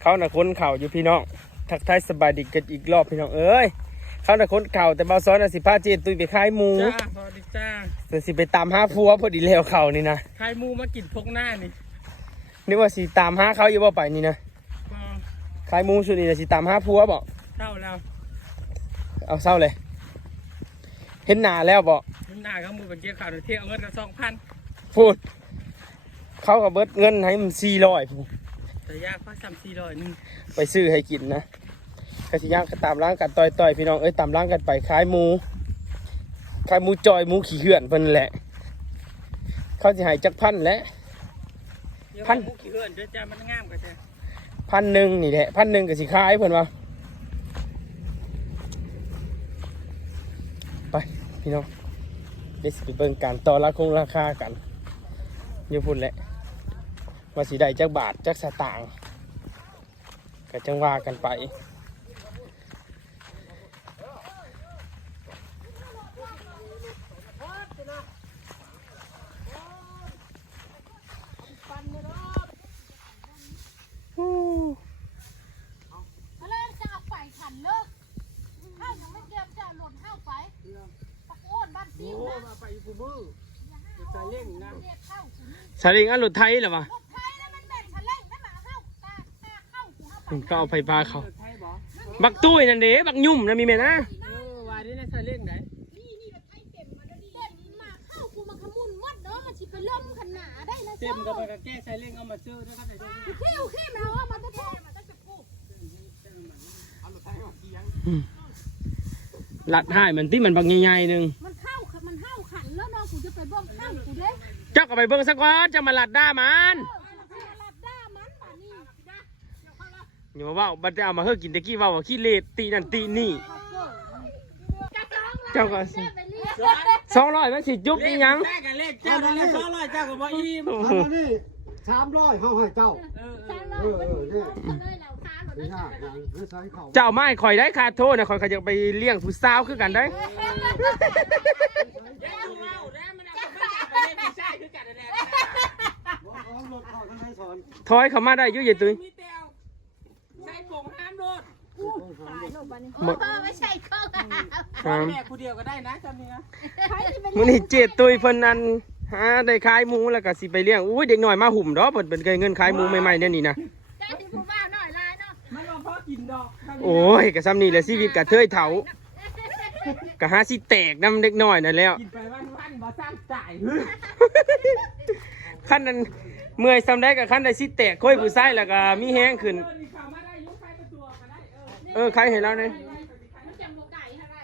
เขาน่ะค้นเข่าอยู่พี่น้องทักทายสบายดีกันอีกรอบพี่น้องเอ้ยเขาน่ะค้นเข่าแต่เบาซ้อนน่ะสิพาเจตุยไปขายหมูจ้าสวัสดีจ้าแต่สิไปตามหาผัวพอดีแล้วเข่านี่นะใครมูมากินพกหน้านี่นึกว่าสิตามหาเขาอยู่บ่ไปนี่นะก็ขายหมูสุดนี่นะสิตามหาผัวบ่เท่าแล้วเอาเศร้าเลย เห็นหน้าแล้วบ่น้ำหน้าเขามูเป็นเกี่ยวข่าวเที่ยวเงินละสองพันพูดเขากับเบิดเงินให้มันสี่ร้อยพูด แต่ยากเพราะสามสี่ร้อยหนึงไปซื้อให้กินนะกสิย่างก็ตามร้านกันต่อยต่อยๆพี่น้องเอ้ยตามร้านกันไปขายหมูขายหมูจอยหมูขี้เหื่อนเพิ่นแหละ เขาจะให้จักพันแหละเดี๋ยวพันมุกขี้เหือนด้วยจ้ามันงามกว่าจ้าพันหนึ่งนี่แหละพันหนึ่งก็สิขายเพิ่นว่าไป พี่น้องเดี๋ยวสิไปเบิ่งการต่อราคงราคากันอยู่พุ่นแหละ ว่าสิได้จักบาทจักสตางค์ก็จังว่ากันไปเอาเลยจะเอาไปขันเลิกข้าวยังไม่เตรียมจะเอาหล่นข้าวไปปักโอนบ้านซิ่วนะมาไปกูมือใส่เล่งนะเรียกเข้ากูนี่สลิงอันรถไทยเหรอวะรถไทยนะมันเป็นชะเล่งได้มาเข้าตาตา เข้ากูเข้าไปผมก็เอาไฟพาเขาใช่บ่บักตุ้ยนั่นเด้บักยุ่มนะมีไหมนะเออวานี้นะใส่เล่งไหนนี่นี่รถไทยเต็มมาแล้วนี่เต็มมาเข้ากูมาขมุนมัดเนาะมันสิไปล่มขนาดได้แล้วเต็เจ้ามก็ไปกับแก้ใส่เล่งเอามาซื้อด้วยกันไหนด้วยขี้วขี้มาเอามาตั้งแต่มาตั้งแต่กูหลัดให้มันที่มันบักใหญ่ๆหนึ่งมันเข้ามันเข้าขันแล้วเนาะกูจะไปบ้องเข้ากูเด้เจ้าก็ไปเบิ่งสักวันจะมาหลัดด้ามัน เออมันจะรับด้ามันป่ะนี่ อย่ามาว่าบัดจะเอามาเฮ้อกินตะกี้ว่าว่าขี้เลดตีนั่นตีนี่ เจ้าก็สิไปเรียกสองร้อยมันสิจุบอีหยังแก้กันเล่งเจ้าได้แล้วสองร้อยเจ้าก็บ่อิ่มโอ้โห อันนี้สามร้อยเฮาให้เจ้า เออใช่เลยมันเลยเราค้าหมดไม่แล้วยากอย่างคือใช้เขาเจ้าไม้คอยได้ขาดโทษนะคอยขยักไปเลี้ยงผู้สาวคือกันได้แก้ดูเมาแล้วมันเอาไปเล่นไม่ใช่คือกันแหละ บอกของรถเขาท่านให้สอน ถอยเข้ามาได้อยุ่ยายตุ้ยมีเตียวใส่กงห้ามร ถหมดไม่ใช่ข้าวครับแม่กูเดียวก็ได้นะจำนี้นะมื้อนี้เจ็ดตุ้ยเพิ่นนั้นหาได้ขายหมูแล้วก็สิไปเลี้ยงอุ้ยเด็กน้อยมาหุ่มดอกเพิ่นเป็นเงินขายหมูใหม่ๆเนี่ยนี่นะได้ถึงผู้บ่าวหน่อยลายเนาะมันมาเพราะกินดอกโอ้ยก็ซ้ำนี่แหละชีวิตกะเทยเถาก็หาสิแตกน้ำเด็กน้อยนั่นแล้วกินไปวันวันๆบ่สร้างจ่ายขั้นนั้นเมื่อยซ้ำได้กับขั้นได้สิแตกค่อยผู้ชายแล้วก็มีแห้งขึ้น เออเออใครเห็นแล้วเนี่ยมันจำลูกไก่อะไร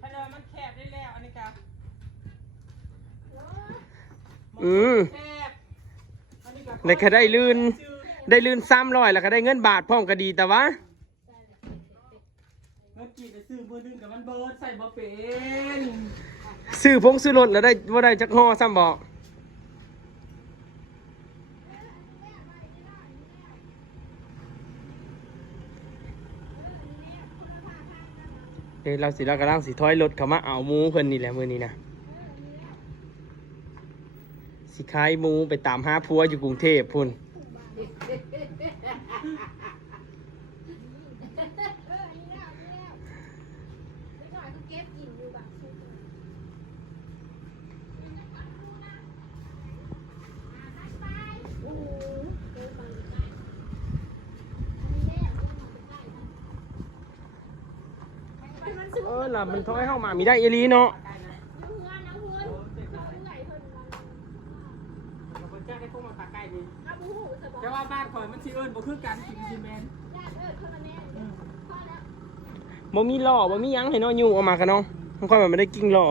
ถ้าเดินมันแคบได้แล้วอันนี้ครับอืมแคบอันนี้ครับแล้วก็ได้ลื่น ได้ลื่นซ้ำร้อยแล้วก็ได้เงินบาทพร้อมก็ดีแต่ว่าเมื่อกี้ไปซื้อมือหนึงกับมันเบิร์ดใส่บ่เป็นซื้อพงซื้อรถแล้วได้ว่าได้จักห่อซ้ำบอก เอ้ยเราสิเรากำลังสิถอยรถเข้ามาเอาหมูเพิ่นนี่แหละมือนี้นะสิขายหมูไปตามหาผัวอยู่กรุงเทพพุ่น เก็บกินอยู่แบบ เออล่ะมันถอยเข้ามามีได้อีหลีเนาะกับบ่แจ้งได้พวกมาตาไก่นี่แต่ว่าบ้านข่อยมันสิเอิ้นบ่คือกันกินซีเมนต์บ่มีล้อบ่มีหยังให้น้อยอยู่เออกมากันเนาะมันค่อยว่าไม่ได้กิ้งล้อ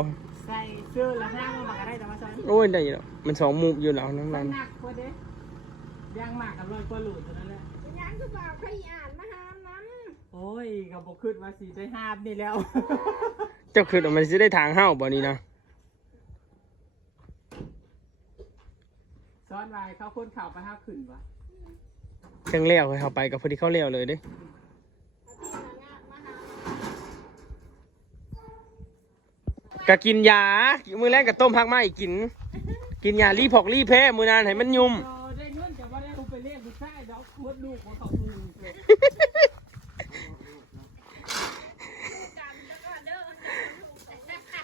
ใส่เสื้อละห้างมาก็ได้แต่ว่าใส่โอ้ยได้อยู่แล้วมันสองมุมอยู่แล้วนั่นมันั่นนหนักกว่าเด้ยางหมากกับรอยกว่าหลุดเท่านั้นแหละยังคือบ่าวใครอ่านมาหามนั้น โอ้ยก็บ่คิดว่าสิได้ห้ามนี่แล้ว เจ้าคือว่ามันสิได้ทางเฮ้าบ่นี่นะซ้อนไว้เขาคนข่าวไปห้าขึ้นวะเครื่องเลี้ยวให้เขาไปกับพอดีเขาเลี้ยวเลยเด้ก็กินยา มือแรกก็ต้มผักไม้กิน กินยารีพอกรีแพ้มือนานให้มันยุ่มเออได้เงินแต่ว่าได้กูไปเลี้ยง ดูใช่ดอกมดลูกของเขาดูเลย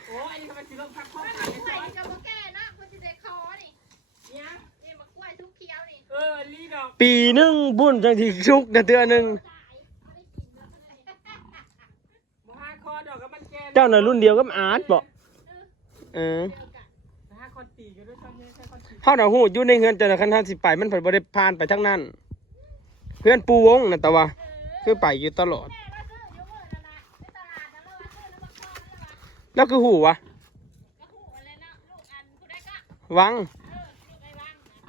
โอ้อันนี้ทำไมสีลมพักข้อขาด กล้วยนี่ก็บ่แก่นะมันจะได้คอนี่ เนี่ย นี่มากล้วยทุกเคี้ยวนี่ เออลีดอก ปีหนึงบุญจังที่ชุกนะเทื่อหนึงมห้าคอดอกก็มันแก่เจ้าน่ะรุ่นเดียวกับอาร์ตบ่เออห้าคอนตีกันด้วยซ้ำเนี่ยใช่คอนตีเฮาน่ะฮู้อยู่ในเฮือนเจ้าน่ะคันเฮาสิไปมันเพิ่นบ่ได้ผ่านไปทางนั้นเพื่อนปูวงน่ะแต่ว่าคือไปอยู่ตลอดแม่ว่าซื้ออยู่มื้อนั่นน่ะในตลาดนั่นแล้วว่าซื้อน้ำมันคอนั่นแหละแล้วคือหูวะก็หูอะไรนะลูกอันผู้ใดก็วัง เออลูกไอ้ว่างนะ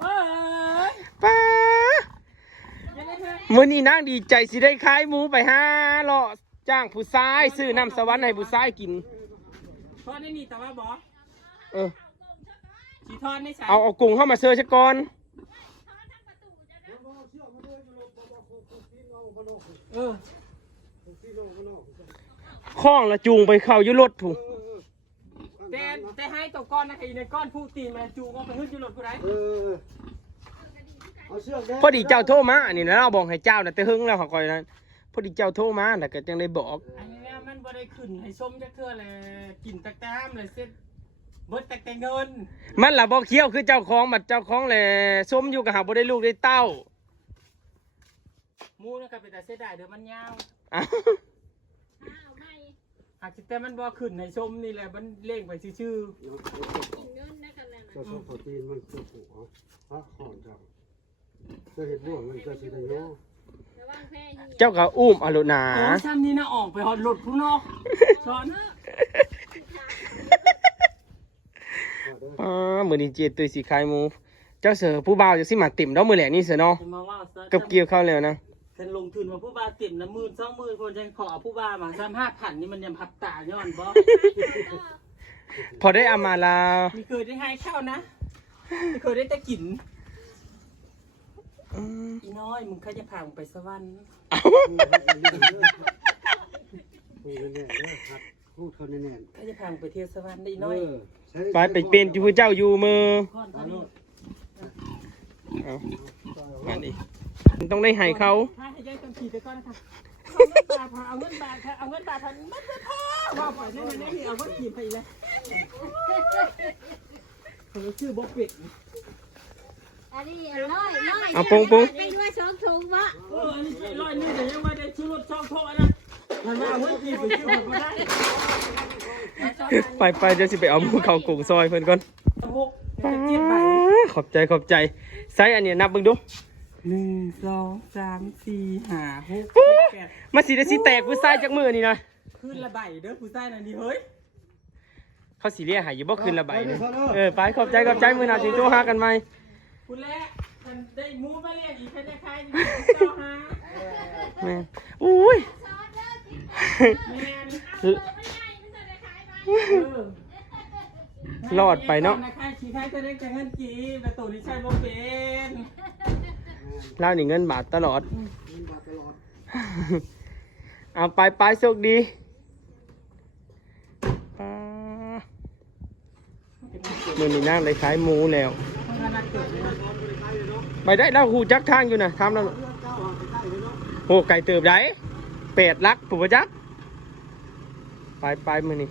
เอ้ย ป้า ยังไงเธอ มื้อนี้นางดีใจสิได้ขายหมูไปห้าเลาะจ้างผู้ชายซื้อน้ำสวรรค์ให้ผู้ชายกิน ทอดในนี่แต่ว่าบอเออ สีทอดในสายเอาเอากุ้งเข้ามาเสิร์ฟซะก่อน เออข้องละจูงไปเข้าอยู่รถผู้แต่แต่ให้ตกก้อนนะไอ้ในก้อนผู้ตีนมาจูงเอาไปขึ้นจุลดผู้ใดเออ พอดีเจ้าโทรมาอันนี้นะเราบอกให้เจ้าน่ะแต่หึงแล้วเขาก่อยนะพอดีเจ้าโทรมาน่ะก็จังได้บอกอันนี้เนี่ยมันบ่ได้ขึ้นให้ส้มจักเทื่อเลยกินตะแกามเลยเสร็จเบิดตะแกเงินมันล่ะบ่เคี้ยวคือเจ้าของบัดเจ้าของแหละสมอยู่กับหาบ่ได้ลูกได้เต้าหมูนั่นก็เป็นแต่เสียดายเดี๋ยวมันยาวอ้าวอ้าวไม่อาจจะแต่มันบ่ขึ้นให้ส้มนี่แหละมันเล่งไปซื่อกินเงินนะกันนั่นเจ้าน่ะชอบโปรตีนมันเจ้าผูกเอาพักห่อนจัง เจะเห็ดบ่วงมันเจะสิได้โยระวังแพ้หีเจ้าก็อุ้มอรุณาๆโอ้ซ้ำนี่นะออกไปหอดหลุดผู้นอกช้อนอ๋อมื้อนี้เจตุยสิขายหมูเจ้าเสือผู้บ่าวจะสิมาติ่มดอกมื้อแลงนี่เสือเนาะจะมาว่าซะกับเกี่ยวเข้าวแล้วนะฉันลงทุนมาผู้บาเต็มนะหมื่นสองหมื่นคนฉันขอเอาผู้บามาซ้ำห้าพันนี่มันยังพับตาย้อนบ่พอได้อามาลามีเคยได้ให้เข้านะมีเคยได้แต่กิน อืมอีน้อยมึงใครจะพามึงไปสวรรค์พูดแน่ๆเด้อครับพูดเขาแน่ใครจะพามึงไปเที่ยวสวรรค์ได้อีๆน้อยเออใช้ไปไปเป็นอยู่ผู้เจ้าอยู่มือพ่อนเอาเขาโลนี่ดเอาต่อยอันนี้มันต้องได้ให้เขา ถ้าให้ย้ายคนขี่ไปก่อนนะครับเอาเงินบาทพาเอาเงินบาทค่ะเอาเงินบาทพันมันจะพอว่าปล่อยได้ไหมได้ที่เอาคนขี่ไปเลยเขาชื่อบอกเป็ด อันนี้ร้อยร้อยเอาปุ้งปุ้งไปด้วยสองถุงวะเอออันนี้ใช่ร้อยนึงแต่ยังไม่ได้ชื่อรถช่องโทษนะมันมาเอาเงินขี่ไปชื่อผมก็ได้ไปไปเดี๋ยวสิไปเอาหมูเขากุ้งซอยเพิ่นก่อนหกเจ็ดใบขอบใจขอบใจไซส์อันเนี้ยนับเบิ่งดูหนึ่งสองสามสี่ห้าหกแปดมาสิได้สิแตกผู้ชายจากมือนี่นะขึ้นละใบเด้อผู้ชายน่ะนี่เฮ้ยเขาสิเรียกให้อยู่บ่คืนละใบนี่เออไปขอบใจขอบใจมื้อหน้าสิโทรหากันใหม่ คุณแรกมันได้มูมาเรียกอีกแค่จะใครเจ้าหาแม่นอุ้ย แม่นไม่ได้ไม่ใช่ได้ขายไหมเออรอดไปเนาะใครขี่ใครจะได้แต่เงินกี่แต่ตัวนี้ใช่บ่เป็นเล่านี่เงินบาทตลอดมันบาดตลอด เอาไปไปโชคดีมือนี้นั่งเลยขายหมูแล้ว ขนาดเกิดเลยนะไปได้แล้วหูจักทางอยู่นะทำแล้วเจ้าเอาไปใกล้เลยเนาะโอ้ไก่เติบได้เป็ดลักผู้ประจักไปไปมือนี้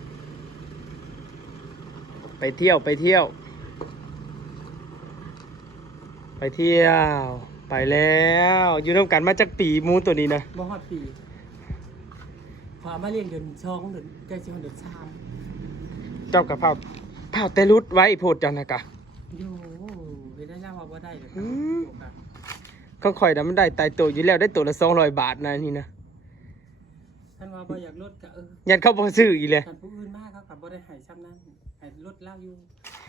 ไปเที่ยวไปเที่ยว ไปเที่ยว ไปแล้ว อยู่น้ำกันมาจากปีหมูตัวนี้นะบ่ฮอดปีพามาเลี้ยงเดือนช่องเดือนใกล้จะเดือนสามเจ้ากับเผาเผาแต่รุดไว้โพดจันนะกะโย่ ไปได้แล้วว่าบ่ได้เลยอืมก็ค่อยนะมันได้ตายตัวอยู่แล้วได้ตัวละสองร้อยบาทนะนี่นะท่านว่าบ่อยากลดก็เออยันเข้าพอซื้ออีกเลยท่านผู้อื่นมากเขากับบ่ได้ใหายซ้ำนั้นใหายลดเล่าอยู่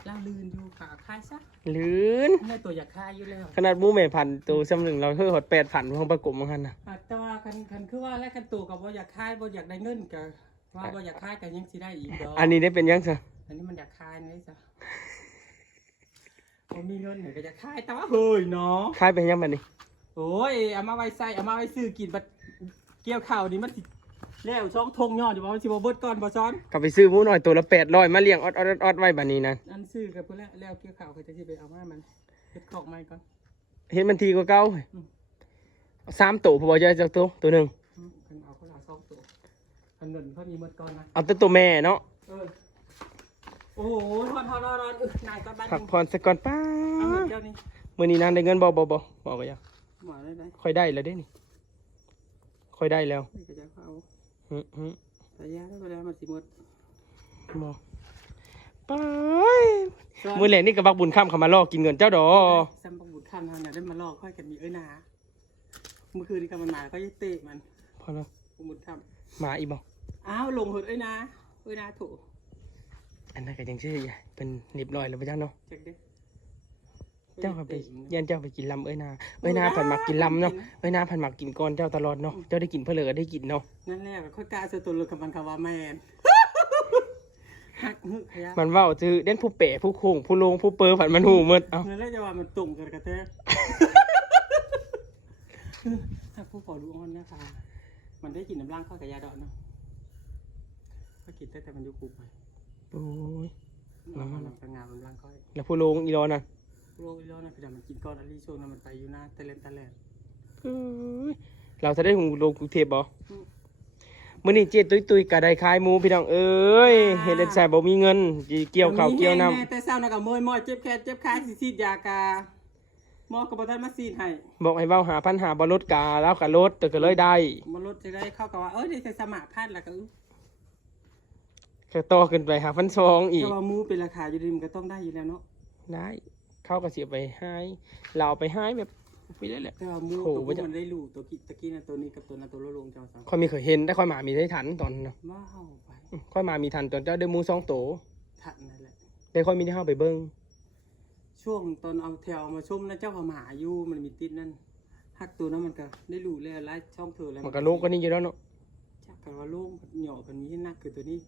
เล่าลืนอยู่ขาคายซะลื่น ไม่ตัวอยากคายอยู่แล้วขนาดหมูแม่พันธุ์ตัวซ้ำหนึ่งเราเฮ้ยหดแปดพันของประกบมันนะอะแต่ว่าคันคันคือว่าแล้วคันตัวกับบ่อยากคายบ่อยากได้เงินก็ว่าบ่อยากคายก็ยังสิได้อีกดอกอันนี้ได้เป็นยังไงอันนี้มันอยากคายนี่จ้ะ บ่มีเงินเนี่ยก็จะคายแต่ว่าเฮ้ยเนาะคล้ายเป็นยังไงนี่โอ้ยเอามาไว้ใส่เอามาไว้ซื้อกินบัดเกี่ยวข้าวนี่มันสิแล้วช่องทงยอดอยู่บ่มันสิบ่เบิดก่อนบ่ซ้อนกลับไปซื้อหมูหน่อยตัวละแปดร้อยมาเลี้ยงออดออดออดไว้บัดนี้นะอันซื้อกับเพิ่นแล้วแล้วเกี่ยวข้าวก็จะสิไปเอามามันเฮ็ดของใหม่ก่อนเเห็นมันทีกว่าเก่าสามตัวพอจะจากตัวตัวหนึ่งอืมเพิ่นเอาคนละสองตัวอันหนึ่งเขามีหมดก่อนนะเอาแต่ตัวแม่เนาะ เออ โอ้โหทอนทอนทอนทอนเออนายก็บ้านพักผ่อนสักก่อนป้าเอาเงินเจ้านี่มื่อนี้นางได้เงินบ่บ่บ่บอกก็ยังหมอได้ไหมค่อยได้แล้วเด้นี่ค่อยได้แล้วนี่ก็จะเอาฮึฮึแต่ยาได้ไปแล้วมันสิหมดบ่ไปมือแหลกนี่กับบักบุญค่ำเขามาลอกกินเงินเจ้าดอซัมบักบุญคำเราเนี่ยได้มาลอกค่อยกันมีเอ้ยนาเมื่อคืนนี้ก็มันมาก็ยัดเตะมันพอแล้วบักบุญคมาอีบ่ำอ้าวลงหดเอ้ยนาเอ้ยนาถูก อันนั้นก็ยังชื่อใหญ่เป็นเรียบร้อยแล้วพระเจ้าเนาะเช็คดิเจ้าก็ไปยันเจ้าไปกินลำเอ้ยนาเอ้ยนาผันมักกินลำเนาะเอ้ยนาผันมักกินก้อนเจ้าตลอดเนาะเจ้าได้กินเพื่อเหลือได้กินเนาะนั่นแหละค่อยกล้าเจอตัวเลยกับมันคำว่าแมนหักฮึขยะมันเว่าจือเด่นผู้เป๋ผู้โค้งผู้ลงผู้เปอร์ผันมันหูหมดเอ้านั่นแหละจะว่ามันตุ่มกันกระแทกถ้าผู้ขอรู้อ่อนนะคะมันได้กินน้ำร่างเข้ากับยาดอกเนาะก็กินได้แต่มันอยุคูไป โอ้ยมันมันมันงานน้ำร่างค่อยแล้วผู้ลงอีรอน่ะโรคอีโรคนะคือมันกินก้อนอลีช่วงนั้นมันไปอยู่หน้าตะเลนตะแลนเอ้ยเราจะได้หูลงกรุงเทพบ่มื้อนี้เจ๊ตุ้ยตุ้ยกะได้ขายหมูพี่น้องเอ้ยเฮ็ดได้ใส่บ่มีเงินสิเกี่ยวข้าวเกี่ยวน้ำ แต่เศร้านะกับมวยมอยเจ็บแขนเจ็บขาสิซีดยากาหมอกับประทานมาซีดให้บอกให้เว้าหาพันหาบ่ลดกาแล้วก็ลดแต่ก็เลยได้มาลดจะได้เข้ากับว่าเออได้ใส่สมัครพันแล้วก็อื้อ ก็ต่อขึ้นไปหาพันสองอีกแต่ว่าหมูเป็นราคาอยู่ดีมันก็ต้องได้อยู่แล้วเนาะได้เข้าก็สิเอาไปให้เราเอาไปให้แบบไปเรื่อยแหละแต่ว่าหมูโอ้ตัวโหผู้มันได้ลูกตัวกี้ตะกี้นะตัวนี้กับตัวนั้นตัวละลงเจ้าสองค่อยมีเคยเห็นแต่ค่อยมามีได้ทันตอนนั้นเนาะว้าวไปอืมค่อยมามีทันตอนเจ้าได้หมูสองโตถัดนั่นแหละได้ค่อยมีที่เข้าไปเบิ่งช่วงตอนเอาแถวมาชมนะเจ้าพม่าอยู่มันมีติดนั่นหักตัวนั้นมันก็ได้ลูกแล้วไล่ช่องเธอแล้วมันก็โลกก็นี่อยู่แล้วเนาะจักกันว่าโล่งเหนียวกันมีให้นักคือตัวนี้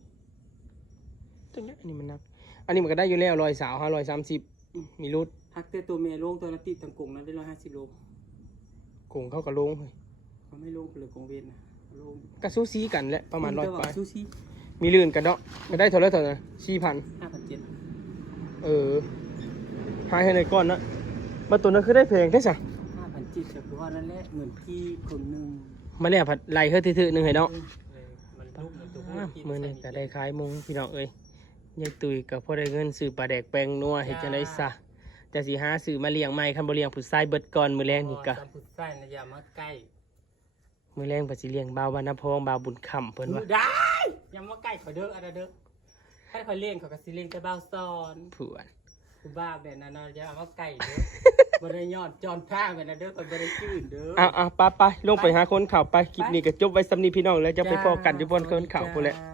ตัวเนี้ยอันนี้มันนัก อันนี้มันก็ได้อยู่แล้วร้อยสาวห้าร้อยสามสิบมีรุดหักแต่ตัวเมียโล่งตัวละติดทางกงนั้นได้ร้อยห้าสิบโลกงเข้ากับลงเฮ้ยเขาไม่โล่งเลยกงเวนนะโล่งก็สู้ซีกันแหละประมาณร้อยไปซูชิมีลื่นกันเนาะก็ได้เท่าไรเท่าไหร่สี่พันห้าพันเจ็ดเออหายให้ในก้อนนะมาตัวนั้นคือได้เพลงได้สะห้าพันเจ็ดก็คือว่านั่นแหละเหมือนพี่คนหนึ่งมาแล้วผัดไหลเฮ้ยทื่อๆหนึงให้เนาะเออมันลูกเหมือนตัวอ่าพี่มือนี่ก็ได้ขายมุงพี่น้องเอ้ย ยายตุยกับพ่อได้เงินซื้อปลาแดกแปลงนัวเฮ็ดจังได๋ซะจะสิหาซื้อมาเลี้ยงใหม่คันบ่เลี้ยงผู้ชายเบิดก่อนมื้อแรงนี่ก็จำพุดไส้นะอย่ามาใกล้มื้อแรงก็สิเลี้ยงบ่าววรรณพงษ์บ่าวบุญค่ำเพิ่นว่าได้อย่ามาใกล้ขอเด้ออะไรเด้อถ้าเขาเลี้ยงเขาก็สิเลี้ยงแต่บ้าวซอนเพื่อนคือบ้าแบบนั้นเนาะอย่ามาใกล้เด้อบ่ได้ยอดจอนผ้าแบบนั้นเด้อก็บ่ได้จืดเด้ออะอะไปไปลงไปหาคนข่าวไปคลิปนี้ก็จบไว้สำนี้พี่น้องแล้วจะไปพอกันอยู่บนคนข่าวพุ่นแหละจ้า